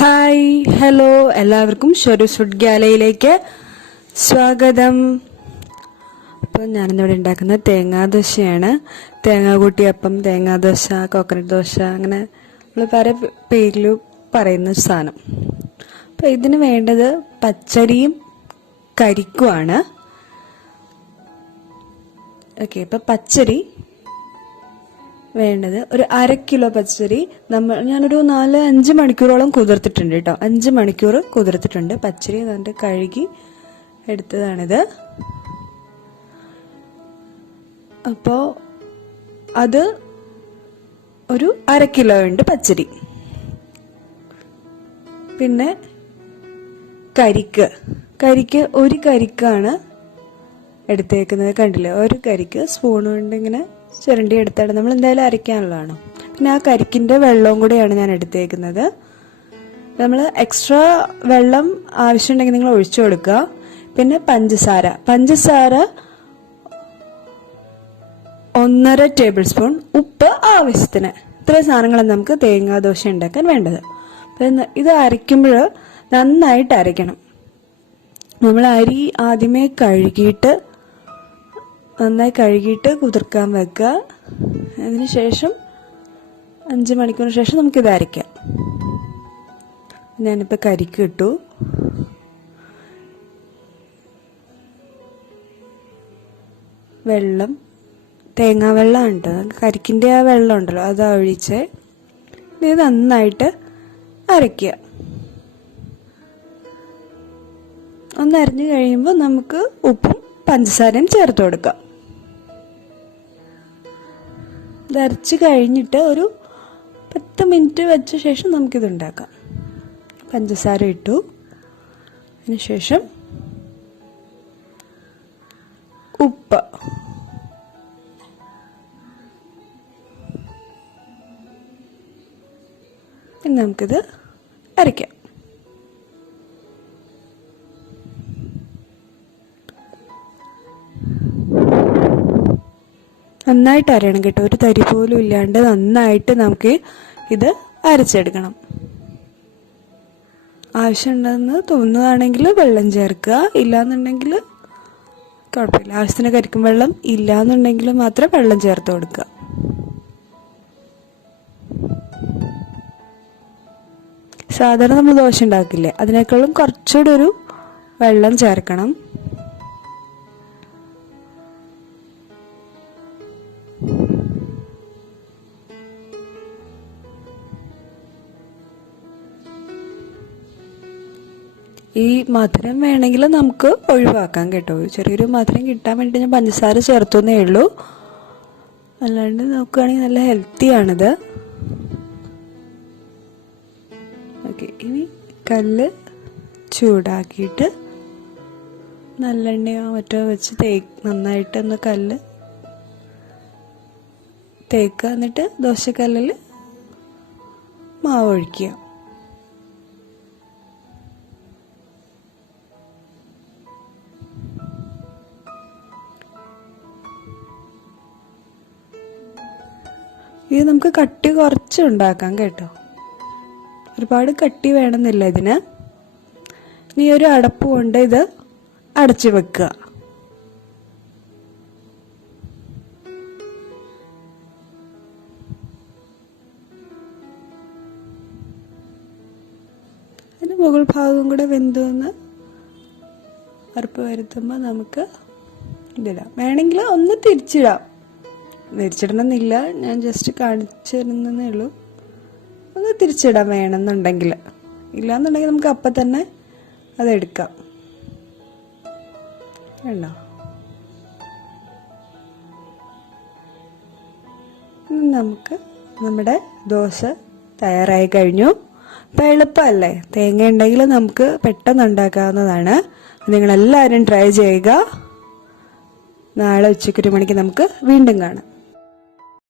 Hi hello എല്ലാവർക്കും ഷെറൂസ് food ഗാലയിലേക്ക് സ്വാഗതം. അപ്പോൾ ഞാനിന്നിവിടെ ഉണ്ടാക്കുന്നത് തേങ്ങാദോശയാണ്. തേങ്ങ കൂട്ടിയപ്പം, തേങ്ങാദോശ, കോക്കനട്ട് ദോശ, അങ്ങനെ നമ്മൾ പല പേരിൽ പറയുന്ന സാധനം. അപ്പോൾ ഇതിന് വേണ്ടത് പച്ചരിയും കരിക്കുമാണ്. ഓക്കെ, അപ്പോൾ പച്ചരി വേണ്ടത് ഒരു 1/2 കിലോ പച്ചരി ഞാനൊരു 4-5 മണിക്കൂറോളം കുതിർത്തിട്ടുണ്ട് കേട്ടോ. 5 മണിക്കൂർ കുതിർത്തിട്ടുണ്ട്. പച്ചരി എന്നിട്ട് കഴുകി എടുത്തതാണിത്. അപ്പോൾ അത് ഒരു 1/2 കിലോ ഉണ്ട് പച്ചരി. പിന്നെ കരിക്ക് ഒരു കരിക്കാണ് എടുത്തേക്കുന്നത്. കണ്ടില്ലേ, ഒരു കരിക്ക് സ്പൂൺ കൊണ്ട് ഇങ്ങനെ ചുരണ്ടി എടുത്താണ് നമ്മൾ എന്തായാലും അരയ്ക്കാനുള്ളതാണ്. പിന്നെ ആ കരിക്കിന്റെ വെള്ളവും കൂടെയാണ് ഞാൻ എടുത്തേക്കുന്നത്. നമ്മൾ എക്സ്ട്രാ വെള്ളം ആവശ്യമുണ്ടെങ്കിൽ നിങ്ങൾ ഒഴിച്ചു കൊടുക്കുക. പിന്നെ പഞ്ചസാര 1.5 ടേബിൾ സ്പൂൺ, ഉപ്പ് ആവശ്യത്തിന്. ഇത്രയും സാധനങ്ങളാണ് നമുക്ക് തേങ്ങാദോശ ഉണ്ടാക്കാൻ വേണ്ടത്. ഇത് അരയ്ക്കുമ്പോൾ നന്നായിട്ട് അരയ്ക്കണം. നമ്മൾ അരി ആദ്യമേ നന്നായി കഴുകിയിട്ട് കുതിർക്കാൻ വെക്കുക. അതിന് ശേഷം 5 മണിക്കൂറിന് ശേഷം നമുക്കിത് അരയ്ക്കാം. ഞാനിപ്പോൾ കരിക്ക് ഇട്ടു. വെള്ളം തേങ്ങാ വെള്ളം ഉണ്ട്, കരിക്കിൻ്റെ ആ വെള്ളം ഉണ്ടല്ലോ അത് ഒഴിച്ച് ഇത് നന്നായിട്ട് അരയ്ക്കുക. ഒന്ന് അരിഞ്ഞു കഴിയുമ്പോൾ നമുക്ക് ഉപ്പും പഞ്ചസാരയും ചേർത്ത് കൊടുക്കാം. ഇത് അരച്ച് കഴിഞ്ഞിട്ട് ഒരു 10 മിനിറ്റ് വെച്ച ശേഷം നമുക്കിത് ഉണ്ടാക്കാം. പഞ്ചസാര ഇട്ടു. അതിനുശേഷം ഉപ്പ്, നമുക്കിത് അരയ്ക്കാം. നന്നായിട്ട് അരയണം കേട്ടോ, ഒരു തരി പോലും ഇല്ലാണ്ട് നന്നായിട്ട് നമുക്ക് ഇത് അരച്ചെടുക്കണം. ആവശ്യമുണ്ടെന്ന് തോന്നുകയാണെങ്കിൽ വെള്ളം ചേർക്കുക, ഇല്ലാന്നുണ്ടെങ്കിൽ കുഴപ്പമില്ല. ആവശ്യത്തിന് കരിക്കും വെള്ളം ഇല്ലാന്നുണ്ടെങ്കിൽ മാത്രം വെള്ളം ചേർത്ത് കൊടുക്കുക. സാധാരണ നമ്മൾ ദോശ ഉണ്ടാക്കില്ലേ, അതിനേക്കാളും കുറച്ചുകൂടെ ഒരു വെള്ളം ചേർക്കണം. ഈ മധുരം വേണമെങ്കിൽ നമുക്ക് ഒഴിവാക്കാം കേട്ടോ. ചെറിയൊരു മധുരം കിട്ടാൻ വേണ്ടി ഞാൻ പഞ്ചസാര ചേർത്തുന്നേ ഉള്ളൂ. അല്ലാണ്ട് നോക്കുകയാണെങ്കിൽ നല്ല ഹെൽത്തിയാണിത്. ഓക്കെ, ഇനി കല്ല് ചൂടാക്കിയിട്ട് നല്ലെണ്ണയോ മറ്റോ വെച്ച് നന്നായിട്ടൊന്ന് കല്ല് തേക്കുക. എന്നിട്ട് ദോശക്കല്ലിൽ മാവ് ഒഴിക്കുക. ഇത് നമുക്ക് കട്ടി കുറച്ച് ഉണ്ടാക്കാം കേട്ടോ, ഒരുപാട് കട്ടി വേണമെന്നില്ല ഇതിന്. ഇനി ഒരു അടപ്പ് കൊണ്ട് ഇത് അടച്ചു വെക്കുക. അതിന് മുകൾ ഭാഗം കൂടെ വെന്തൊന്ന് അരപ്പ് വരുത്തുമ്പോൾ നമുക്ക് ഇതിടാം. വേണമെങ്കിൽ ഒന്ന് തിരിച്ചിടാം, തിരിച്ചിടണമെന്നില്ല, ഞാൻ ജസ്റ്റ് കാണിച്ചു തരുന്നേ ഉള്ളൂ. ഒന്ന് തിരിച്ചിടാൻ വേണമെന്നുണ്ടെങ്കിൽ, ഇല്ലാന്നുണ്ടെങ്കിൽ നമുക്ക് അപ്പം തന്നെ അതെടുക്കാം. വേണ്ടോ, നമുക്ക് നമ്മുടെ ദോശ തയ്യാറായി കഴിഞ്ഞു. അപ്പം എളുപ്പമല്ലേ, തേങ്ങ ഉണ്ടെങ്കിൽ നമുക്ക് പെട്ടെന്ന് ഉണ്ടാക്കാവുന്നതാണ്. നിങ്ങളെല്ലാവരും ട്രൈ ചെയ്യുക. നാളെ ഉച്ചയ്ക്ക് 1 മണിക്ക് നമുക്ക് വീണ്ടും കാണാം.